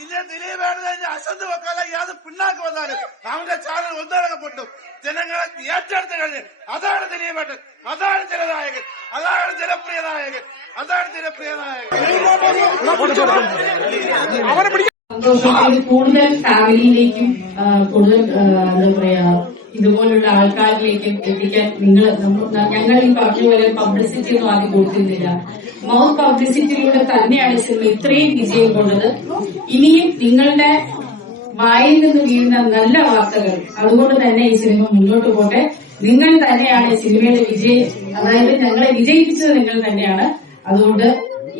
ഇന്നെ ദിലീപേട്ടനെ അശ്വന്ത് വെക്കാതെ യാത് പിണ്ണാക്ക് വന്നാലും അവന്റെ ചാനൽ ഒന്നടങ്ങപ്പെട്ടു. ജനങ്ങളെ ഏറ്റെടുത്ത് കഴിഞ്ഞ് അതാണ് ദിലീപേട്ടൻ, അതാണ് ജനനായകൻ, അതാണ് ജനപ്രിയ നായകൻ, അതാണ് ജനപ്രിയ നായകൻ. കൂടുതൽ ഫാമിലിയിലേക്കും കൂടുതൽ എന്താ പറയാ ഇതുപോലുള്ള ആൾക്കാരിലേക്കും എത്തിക്കാൻ ഞങ്ങൾ ഈ പറഞ്ഞ പോലെ പബ്ലിസിറ്റി ഒന്നും ആദ്യം കൊടുത്തിരുന്നില്ല. മൗത്ത് പബ്ലിസിറ്റിയിലൂടെ തന്നെയാണ് സിനിമ ഇത്രയും വിജയം കൊണ്ടത്. ഇനിയും നിങ്ങളുടെ വായിൽ നിന്ന് വീഴുന്ന നല്ല വാർത്തകൾ അതുകൊണ്ട് തന്നെ ഈ സിനിമ മുന്നോട്ട് പോട്ടെ. നിങ്ങൾ തന്നെയാണ് ഈ സിനിമയുടെ വിജയം, അതായത് ഞങ്ങളെ വിജയിപ്പിച്ചത് നിങ്ങൾ തന്നെയാണ്. അതുകൊണ്ട്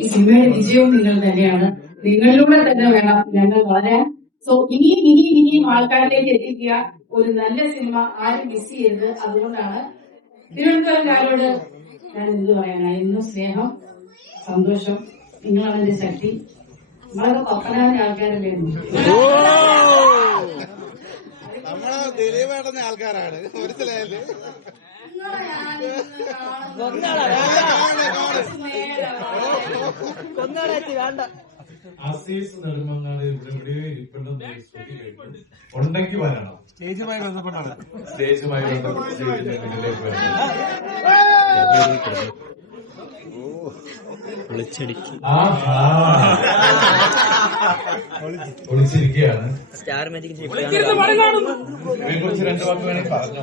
ഈ സിനിമയുടെ വിജയവും നിങ്ങൾ തന്നെയാണ്. നിങ്ങളിലൂടെ തന്നെ വേണം ഞങ്ങൾ വളരാൻ. സോ ഇനിയും ആൾക്കാരിലേക്ക് എത്തിക്കുക. ഒരു നല്ല സിനിമ ആരും മിസ് ചെയ്യരുത്. അതുകൊണ്ടാണ് തിരുവനന്തപുരംകാരോട് ഞാൻ എന്ത് പറയാനാ, എന്നും സ്നേഹം, സന്തോഷം. നിങ്ങളാണ് എന്റെ ശക്തി. നമ്മളൊക്കെ പപ്പനാന്റെ ആൾക്കാരല്ലേ. ദിലീപേട്ടന്റെ ആൾക്കാരാണ് മനസ്സിലായത്. അസീസ് നെടുമങ്ങാട് ഇവിടെ എവിടെയോ ഇരിപ്പുണ്ടെന്ന് ഉണ്ടെങ്കിൽ വരണം. സ്റ്റേജുമായി ബന്ധപ്പെട്ടാണ് ഒളിച്ചിരിക്കുകയാണ്. ഇതിനെക്കുറിച്ച് രണ്ടു വാക്ക് വേണമെങ്കിൽ പറഞ്ഞു.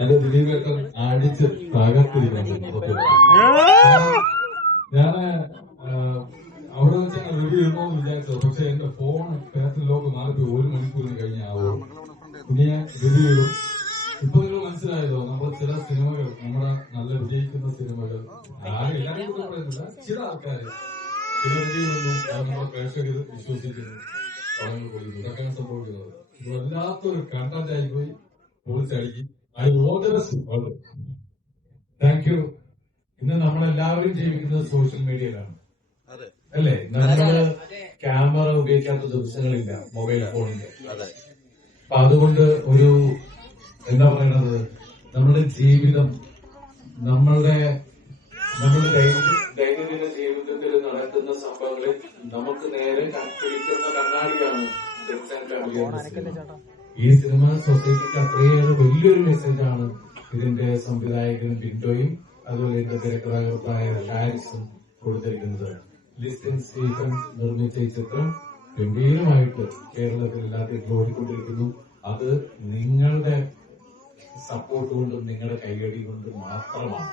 എന്റെ ദിലീപേട്ടൻ അടിച്ച് തകർത്തിരിക്കുന്നു. ഞാന് അവിടെ വെച്ച് റിവ്യൂ ഇടണമെന്ന് വിചാരിച്ചത്, പക്ഷെ എന്റെ ഫോൺ പേപ്പർ ലോക്ക് മാറിപ്പോയി. 1 മണിക്കൂറിന് കഴിഞ്ഞ ആവും. പിന്നെ ഞാൻ റിവ്യൂ ഇടും. ഇപ്പൊ നിങ്ങൾ മനസ്സിലായതോ, നമ്മൾ ചില സിനിമകൾ, നമ്മുടെ നല്ല വിജയിക്കുന്ന സിനിമകൾ എല്ലാവരും കൂടെ പറയുന്നില്ല, ചില ആൾക്കാർ ചില റിവ്യൂകളൊന്നും നമ്മുടെ പ്രേക്ഷകർ വിശ്വസിക്കുന്നു, പടങ്ങൾ കൊടുക്കുന്നു. ഇതൊക്കെയാണ് സംഭവിക്കുന്നത്. ഇത് വല്ലാത്തൊരു കണ്ടന്റ് ആയിപ്പോയി, പൊളിച്ചടിക്കും. Thank you. ഇന്ന് നമ്മളെല്ലാവരും ജീവിക്കുന്നത് സോഷ്യൽ മീഡിയയിലാണ്, അല്ലേ? നമ്മള് ക്യാമറ ഉപയോഗിക്കാത്ത ദിവസങ്ങളില്ല, മൊബൈൽ ഫോണിന്റെ. അപ്പൊ അതുകൊണ്ട് ഒരു എന്താ പറയണത്, നമ്മുടെ ജീവിതം, നമ്മളുടെ ദൈനംദിന ജീവിതത്തിൽ നടക്കുന്ന സംഭവങ്ങളിൽ നമുക്ക് നേരെ പിടിക്കുന്ന കണ്ണാടിയാണ് ഫ്രണ്ട്സ് ആൻഡ് ഫാമിലി. ഈ സിനിമ സൊസൈറ്റിക്ക് അത്രയേറെ വലിയൊരു മെസ്സേജാണ് ഇതിന്റെ സംവിധായകനും പിന്റോയും അതുപോലെ ഇതിന്റെ തിരക്കഥാകൃത്തായ ഹാരിസും കൊടുത്തിരിക്കുന്നത്. ലിസ്റ്റിൻ സ്റ്റീഫൻ നിർമ്മിച്ച ഈ ചിത്രം ഗംഭീരമായിട്ട് കേരളത്തിൽ എല്ലാത്തിലും ഓടിക്കൊണ്ടിരിക്കുന്നു. അത് നിങ്ങളുടെ സപ്പോർട്ട് കൊണ്ടും നിങ്ങളുടെ കൈയടി കൊണ്ടും മാത്രമാണ്.